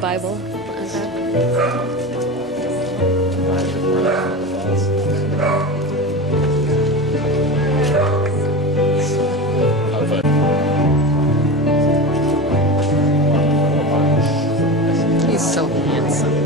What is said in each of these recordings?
Bible. He's so handsome.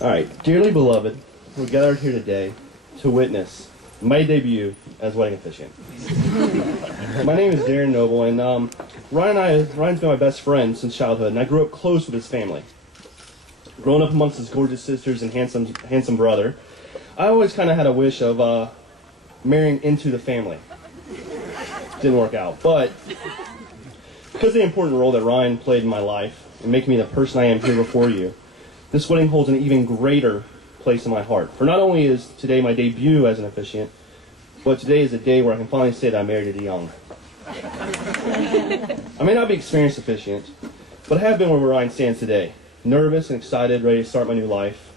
All right, dearly beloved, we're gathered here today to witness my debut as wedding officiant. My name is Darren Noble, and Ryan's been my best friend since childhood, and I grew up close with his family. Growing up amongst his gorgeous sisters and handsome brother, I always kind of had a wish of marrying into the family. Didn't work out, but because of the important role that Ryan played in my life and making me the person I am here before you, this wedding holds an even greater place in my heart. For not only is today my debut as an officiant, but today is a day where I can finally say that I'm married to DeJong. I may not be experienced officiant, but I have been where Ryan stands today. Nervous and excited, ready to start my new life.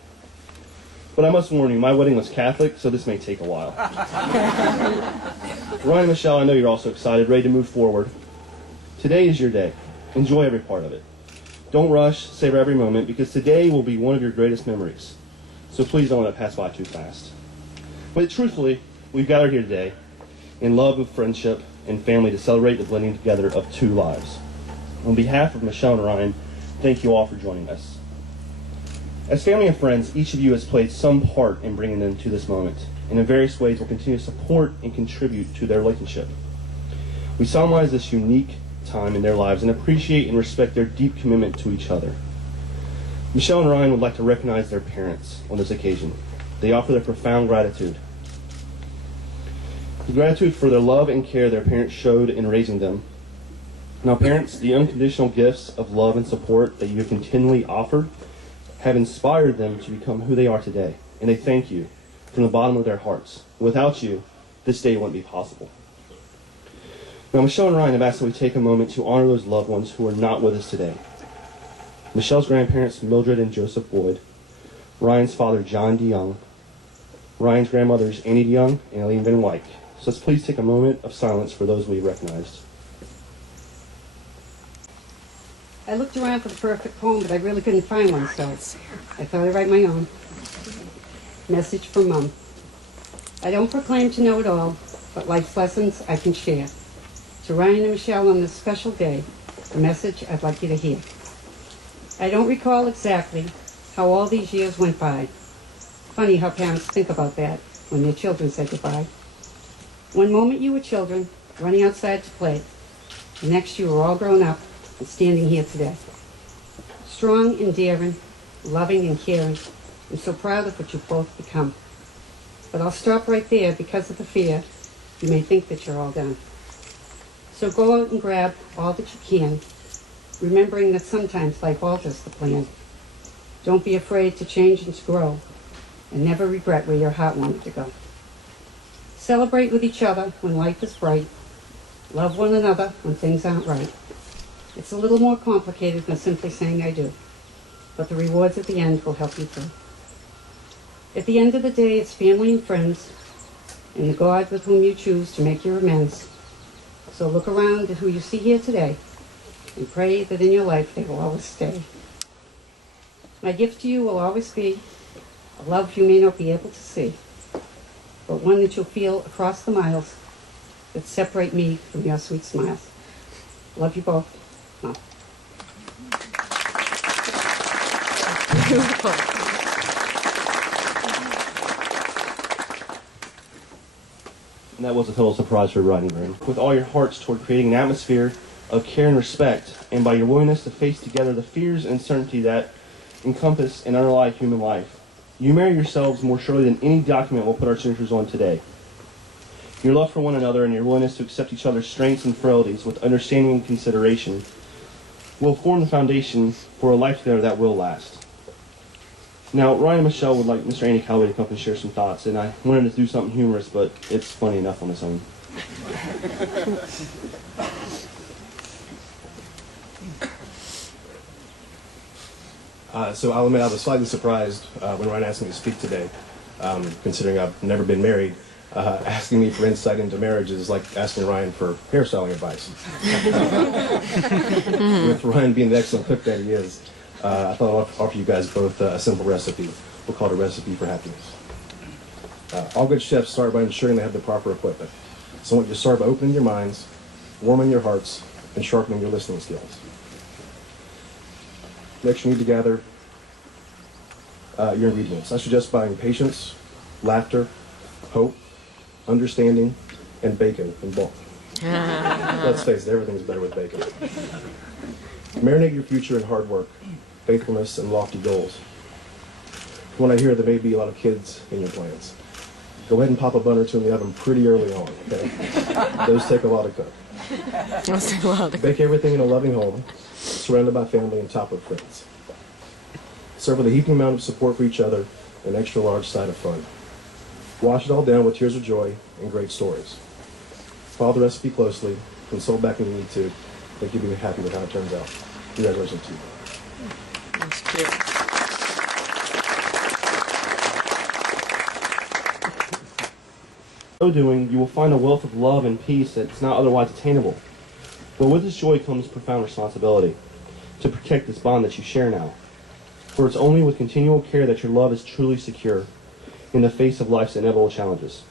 But I must warn you, my wedding was Catholic, so this may take a while. Ryan and Michelle, I know you're also excited, ready to move forward. Today is your day. Enjoy every part of it. Don't rush, savor every moment, because today will be one of your greatest memories. So please don't let it pass by too fast. But truthfully, we've gathered here today in love of friendship and family to celebrate the blending together of two lives. On behalf of Michelle and Ryan, thank you all for joining us. As family and friends, each of you has played some part in bringing them to this moment, and in various ways will continue to support and contribute to their relationship. We solemnize this unique time in their lives and appreciate and respect their deep commitment to each other. Michelle and Ryan would like to recognize their parents on this occasion. They offer their profound gratitude. The gratitude for their love and care their parents showed in raising them. Now parents, the unconditional gifts of love and support that you have continually offered have inspired them to become who they are today, and they thank you from the bottom of their hearts. Without you, this day wouldn't be possible. Now, Michelle and Ryan have asked that we take a moment to honor those loved ones who are not with us today. Michelle's grandparents, Mildred and Joseph Boyd, Ryan's father, John DeJong, Ryan's grandmothers, Annie DeJong and Eileen Van Wyck. So let's please take a moment of silence for those we recognized. I looked around for the perfect poem, but I really couldn't find one, so I thought I'd write my own. Message from Mom. I don't proclaim to know it all, but life's lessons I can share. To Ryan and Michelle on this special day, a message I'd like you to hear. I don't recall exactly how all these years went by. Funny how parents think about that when their children say goodbye. One moment you were children, running outside to play. The next you were all grown up and standing here today. Strong and daring, loving and caring. I'm so proud of what you've both become. But I'll stop right there because of the fear you may think that you're all done. So go out and grab all that you can, remembering that sometimes life alters the plan. Don't be afraid to change and to grow. and never regret where your heart wanted to go. Celebrate with each other when life is bright. Love one another when things aren't right. It's a little more complicated than simply saying I do, but the rewards at the end will help you through. At the end of the day, it's family and friends, and the God with whom you choose to make your amends. So look around at who you see here today, and pray that in your life they will always stay. My gift to you will always be a love you may not be able to see, but one that you'll feel across the miles that separate me from your sweet smiles. Love you both. Mom. Beautiful. And that was a total surprise for everybody in the room. With all your hearts toward creating an atmosphere of care and respect, and by your willingness to face together the fears and uncertainty that encompass and underlie human life, you marry yourselves more surely than any document we'll put our signatures on today. Your love for one another and your willingness to accept each other's strengths and frailties with understanding and consideration will form the foundation for a life together that will last. Now, Ryan and Michelle would like Mr. Andy Calloway to come and share some thoughts, and I wanted to do something humorous, but it's funny enough on its own. So I'll admit I was slightly surprised when Ryan asked me to speak today, considering I've never been married. Asking me for insight into marriage is like asking Ryan for hairstyling advice. With Ryan being the excellent cook that he is, I thought I'd offer you guys both a simple recipe. We'll call it a recipe for happiness. All good chefs start by ensuring they have the proper equipment. So I want you to start by opening your minds, warming your hearts, and sharpening your listening skills. Next, you need to gather your ingredients. I suggest buying patience, laughter, hope, understanding, and bacon in bulk. Let's face it, everything's better with bacon. Marinate your future in hard work, faithfulness, and lofty goals. When I hear there may be a lot of kids in your plans, go ahead and pop a bun or two in the oven pretty early on, okay? Those take a lot to cook. Bake everything in a loving home, surrounded by family and topped with friends. Serve with a heaping amount of support for each other, an extra large side of fun. Wash it all down with tears of joy and great stories. Follow the recipe closely, consult back when you need to, but you'll be happy with how it turns out. Congratulations to you. That's cute. So doing, you will find a wealth of love and peace that's not otherwise attainable. But with this joy comes profound responsibility to protect this bond that you share now. For it's only with continual care that your love is truly secure in the face of life's inevitable challenges.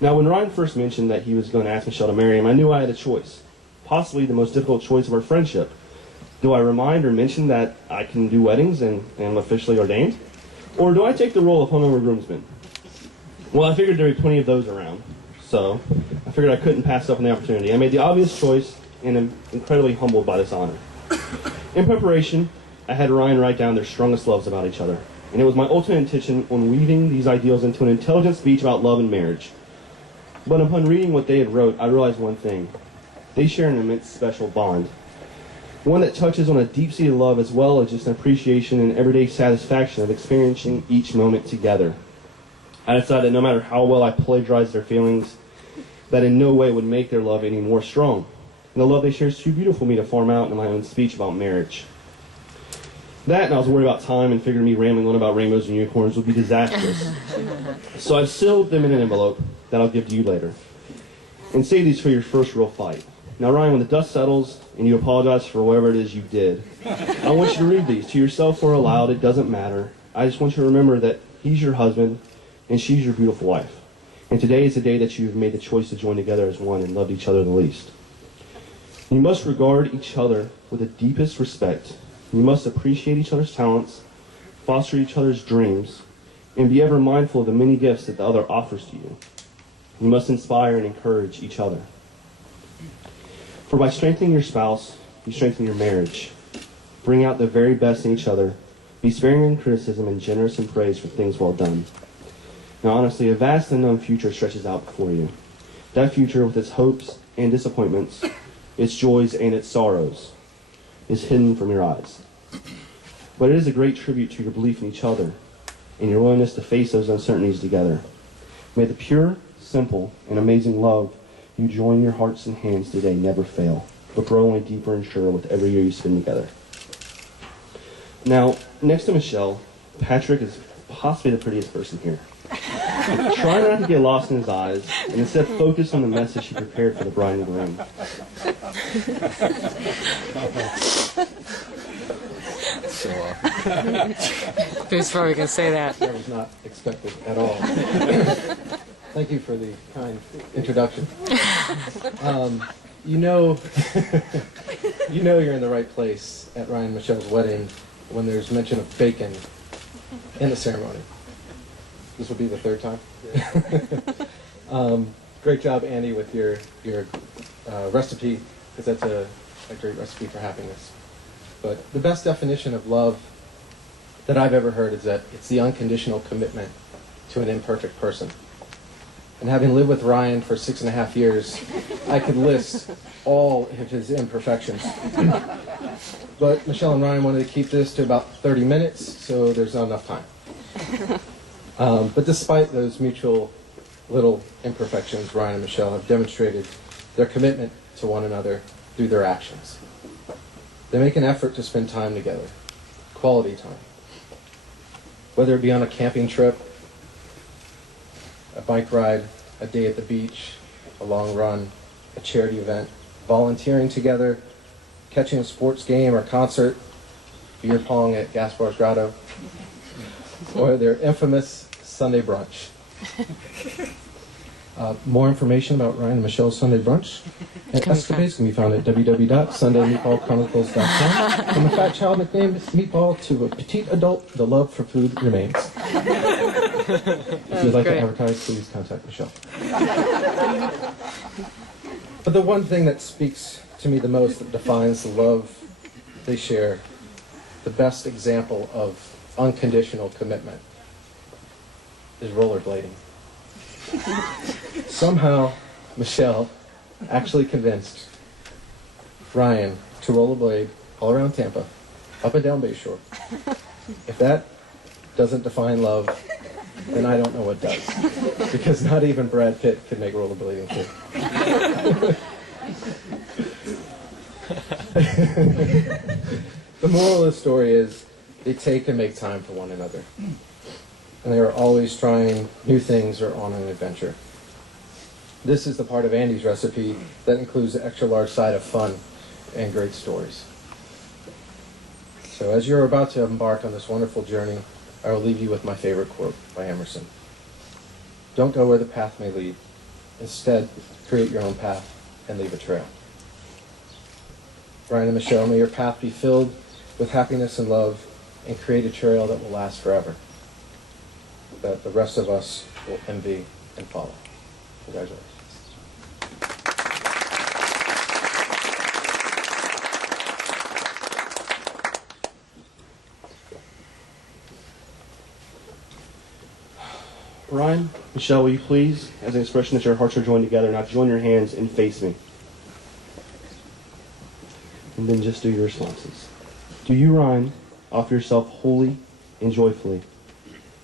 Now, when Ryan first mentioned that he was going to ask Michelle to marry him, I knew I had a choice, possibly the most difficult choice of our friendship. Do I remind or mention that I can do weddings and am officially ordained? Or do I take the role of hungover groomsman? Well, I figured there would be plenty of those around, so I figured I couldn't pass up on the opportunity. I made the obvious choice and am incredibly humbled by this honor. In preparation, I had Ryan write down their strongest loves about each other, and it was my ultimate intention on weaving these ideals into an intelligent speech about love and marriage. But upon reading what they had wrote, I realized one thing. They share an immense special bond, one that touches on a deep-seated love as well as just an appreciation and everyday satisfaction of experiencing each moment together. I decided that no matter how well I plagiarized their feelings, that in no way would make their love any more strong. And the love they share is too beautiful for me to form out in my own speech about marriage. That, and I was worried about time and figured me rambling on about rainbows and unicorns would be disastrous. So I've sealed them in an envelope that I'll give to you later. And save these for your first real fight. Now, Ryan, when the dust settles and you apologize for whatever it is you did, I want you to read these to yourself or aloud. It doesn't matter. I just want you to remember that he's your husband and she's your beautiful wife. And today is the day that you've made the choice to join together as one and loved each other the least. You must regard each other with the deepest respect. You must appreciate each other's talents, foster each other's dreams, and be ever mindful of the many gifts that the other offers to you. You must inspire and encourage each other. For by strengthening your spouse, you strengthen your marriage. Bring out the very best in each other. Be sparing in criticism and generous in praise for things well done. Now honestly, a vast unknown future stretches out before you. That future, with its hopes and disappointments, its joys and its sorrows, is hidden from your eyes. But it is a great tribute to your belief in each other and your willingness to face those uncertainties together. May the pure, simple, and amazing love you join your hearts and hands today never fail, but grow only deeper and surer with every year you spend together. Now, next to Michelle, Patrick is possibly the prettiest person here. Try not to get lost in his eyes, and instead focus on the message he prepared for the bride and groom. Who's probably going to say that? That was not expected at all. Thank you for the kind introduction. You know you're in the right place at Ryan and Michelle's wedding when there's mention of bacon in the ceremony. This will be the third time. Great job, Andy, with your recipe, because that's a great recipe for happiness. But the best definition of love that I've ever heard is that it's the unconditional commitment to an imperfect person. And having lived with Ryan for 6.5 years, I could list all of his imperfections. But Michelle and Ryan wanted to keep this to about 30 minutes, so there's not enough time. But despite those mutual little imperfections, Ryan and Michelle have demonstrated their commitment to one another through their actions. They make an effort to spend time together, quality time. Whether it be on a camping trip, a bike ride, a day at the beach, a long run, a charity event, volunteering together, catching a sports game or concert, beer pong at Gaspar's Grotto, or their infamous Sunday brunch. More information about Ryan and Michelle's Sunday brunch and escapades can be found at www.sundaymeatballchronicles.com. From a fat child nicknamed Meatball to a petite adult, the love for food remains. If you'd like to advertise, please contact Michelle. But the one thing that speaks to me the most, that defines the love they share, the best example of unconditional commitment, is rollerblading. Somehow, Michelle actually convinced Ryan to rollerblade all around Tampa, up and down Bayshore. If that doesn't define love, then I don't know what does. Because not even Brad Pitt could make rollerblading too. The moral of the story is they take and make time for one another. And they are always trying new things or on an adventure. This is the part of Andy's recipe that includes the extra large side of fun and great stories. So as you're about to embark on this wonderful journey, I will leave you with my favorite quote by Emerson. Don't go where the path may lead. Instead, create your own path and leave a trail. Ryan and Michelle, may your path be filled with happiness and love and create a trail that will last forever, that the rest of us will envy and follow. Congratulations. Ryan, Michelle, will you please, as an expression that your hearts are joined together, now join your hands and face me. And then just do your responses. Do you, Ryan, offer yourself wholly and joyfully?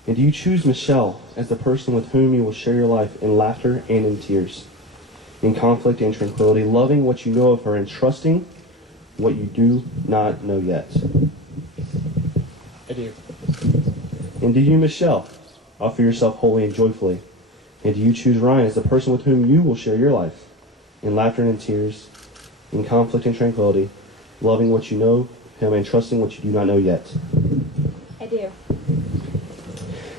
And do you choose Michelle as the person with whom you will share your life in laughter and in tears, in conflict and tranquility, loving what you know of her and trusting what you do not know yet? I do. And do you, Michelle, offer yourself wholly and joyfully? And do you choose Ryan as the person with whom you will share your life in laughter and in tears, in conflict and tranquility, loving what you know him and trusting what you do not know yet? I do.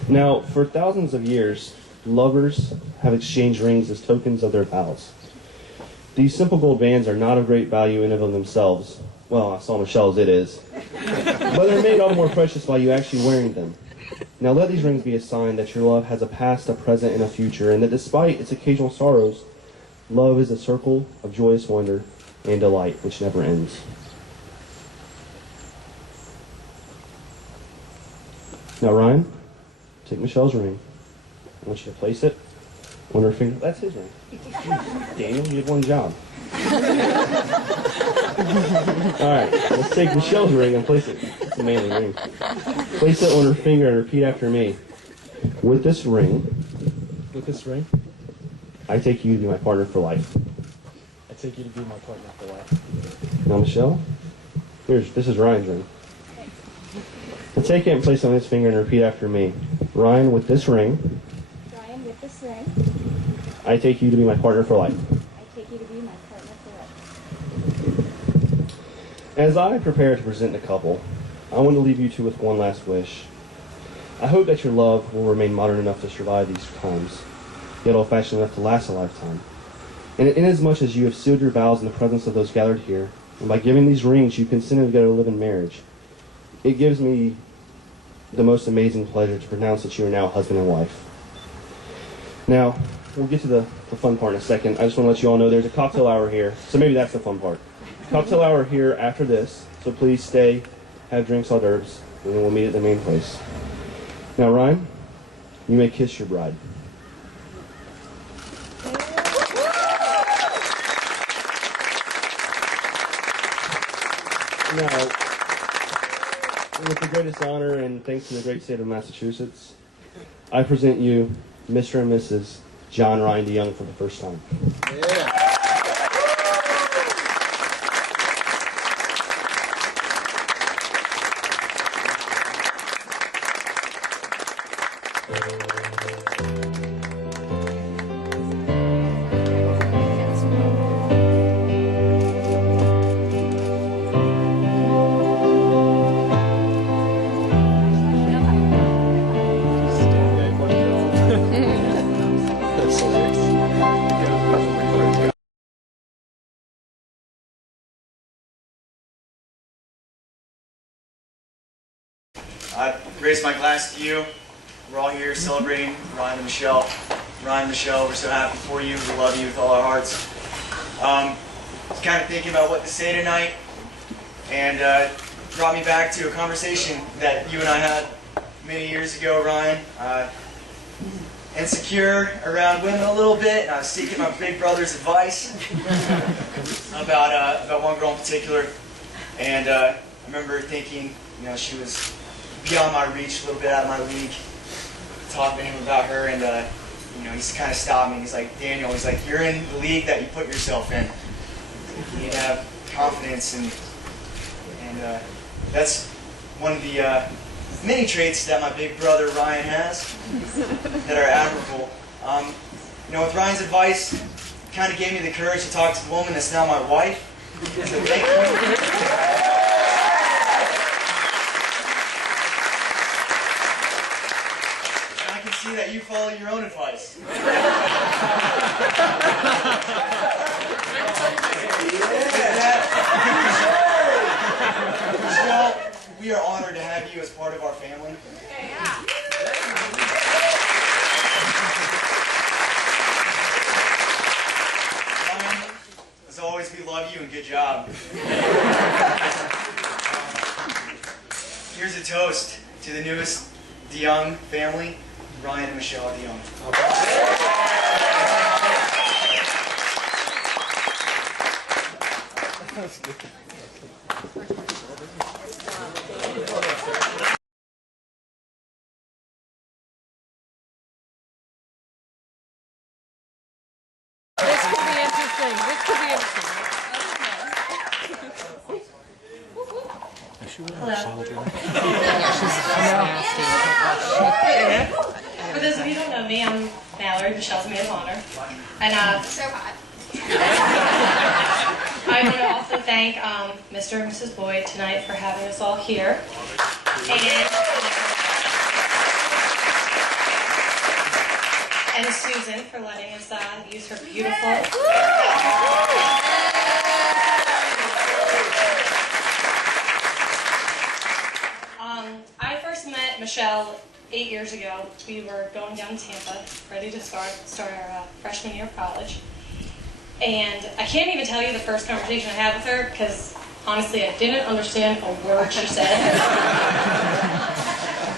Now, for thousands of years, lovers have exchanged rings as tokens of their vows. These simple gold bands are not of great value in and of themselves. Well, I saw Michelle's, it is. But they're made all the more precious by you actually wearing them. Now let these rings be a sign that your love has a past, a present, and a future, and that despite its occasional sorrows, love is a circle of joyous wonder and delight which never ends. Now, Ryan, take Michelle's ring. I want you to place it on her finger. That's his ring. Daniel, you did one job. All right, let's take Michelle's ring and place it. It's a manly ring. Place it on her finger and repeat after me. With this ring, I take you to be my partner for life. I take you to be my partner for life. Now, Michelle, this is Ryan's ring. Now take it and place it on his finger and repeat after me. Ryan, with this ring, I take you to be my partner for life. I take you to be my partner for life. As I prepare to present the couple, I want to leave you two with one last wish. I hope that your love will remain modern enough to survive these times, yet old-fashioned enough to last a lifetime. And inasmuch as you have sealed your vows in the presence of those gathered here, and by giving these rings you consented together to live in marriage, it gives me the most amazing pleasure to pronounce that you are now husband and wife. Now, we'll get to the fun part in a second. I just want to let you all know there's a cocktail hour here, so maybe that's the fun part. Cocktail hour here after this, so please stay, have drinks, hors d'oeuvres, and then we'll meet at the main place. Now, Ryan, you may kiss your bride. Now, with the greatest honor and thanks to the great state of Massachusetts, I present you Mr. and Mrs. John Ryan DeJong for the first time. I raise my glass to you. We're all here celebrating Ryan and Michelle. Ryan and Michelle, we're so happy for you. We love you with all our hearts. Was kind of thinking about what to say tonight, and brought me back to a conversation that you and I had many years ago, Ryan. Insecure around women a little bit, and I was seeking my big brother's advice about one girl in particular. And I remember thinking, you know, she was beyond my reach, a little bit out of my league. Talking to him about her, and you know, he's kind of stopped me. He's like, Daniel, he's like, you're in the league that you put yourself in. You need to have confidence, and that's one of the many traits that my big brother Ryan has that are admirable. You know, with Ryan's advice, it kind of gave me the courage to talk to the woman that's now my wife. So thank you. That you follow your own advice. Michelle, we are honored to have you as part of our family. Ryan, as always, we love you and good job. Here's a toast to the newest DeJong family. Ryan and Michelle DeJong. This could be interesting. This could be interesting. For those of you who don't know me, I'm Mallory, Michelle's maid of honor. And so hot. I want to also thank Mr. and Mrs. Boyd tonight for having us all here. And Susan for letting us use her beautiful... I first met Michelle 8 years ago. We were going down to Tampa, ready to start our freshman year of college. And I can't even tell you the first conversation I had with her because, honestly, I didn't understand a word she said.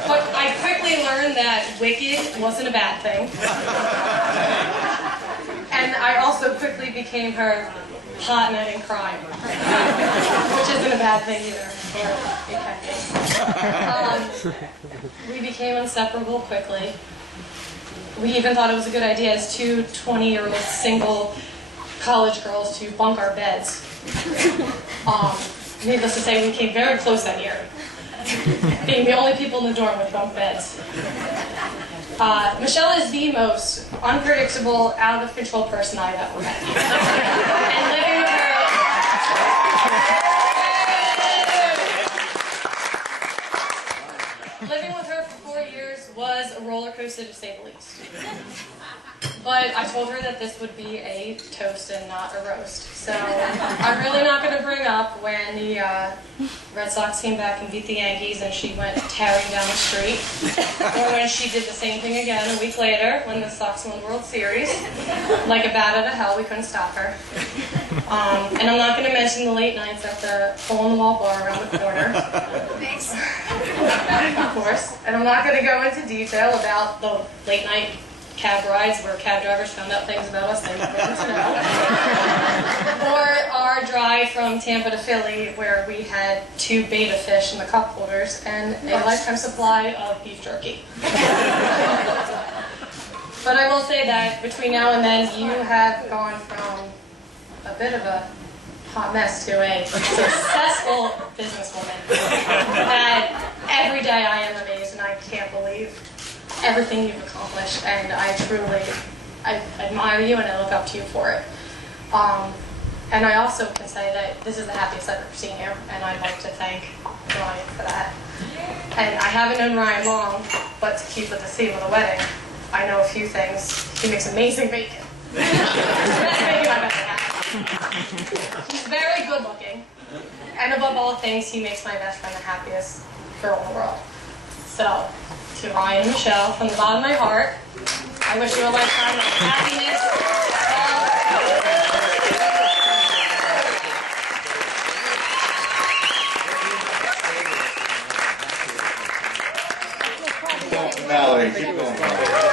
But I quickly learned that wicked wasn't a bad thing. And I also quickly became her partner in crime, which isn't a bad thing either. Or it can be. We became inseparable quickly. We even thought it was a good idea as two 20-year-old single college girls to bunk our beds. Needless to say, we came very close that year, being the only people in the dorm with bunk beds. Michelle is the most unpredictable, out-of-control person I've ever met. And living with her for 4 years was a roller coaster to say the least. But I told her that this would be a toast and not a roast. So I'm really not going to bring up when the Red Sox came back and beat the Yankees and she went tearing down the street. Or when she did the same thing again a week later when the Sox won the World Series. Like a bat out of hell, we couldn't stop her. And I'm not going to mention the late nights at the hole-in-the-wall bar around the corner. Thanks. Of course. And I'm not going to go into detail about the late night cab rides where cab drivers found out things about us they didn't know. Or our drive from Tampa to Philly where we had 2 betta fish in the cup holders and a lifetime supply of beef jerky. But I will say that between now and then you have gone from a bit of a hot mess to a successful businesswoman. And every day I am amazed and I can't believe everything you've accomplished, and I admire you and I look up to you for it. And I also can say that this is the happiest I've ever seen you, and I'd like to thank Ryan for that. And I haven't known Ryan long, but to keep with the theme of the wedding, I know a few things. He makes amazing bacon. The best bacon I've ever had. He's very good looking, and above all things, he makes my best friend the happiest girl in the world. So, to Ryan and Michelle, from the bottom of my heart, I wish you a lifetime of happiness, Valerie, keep going.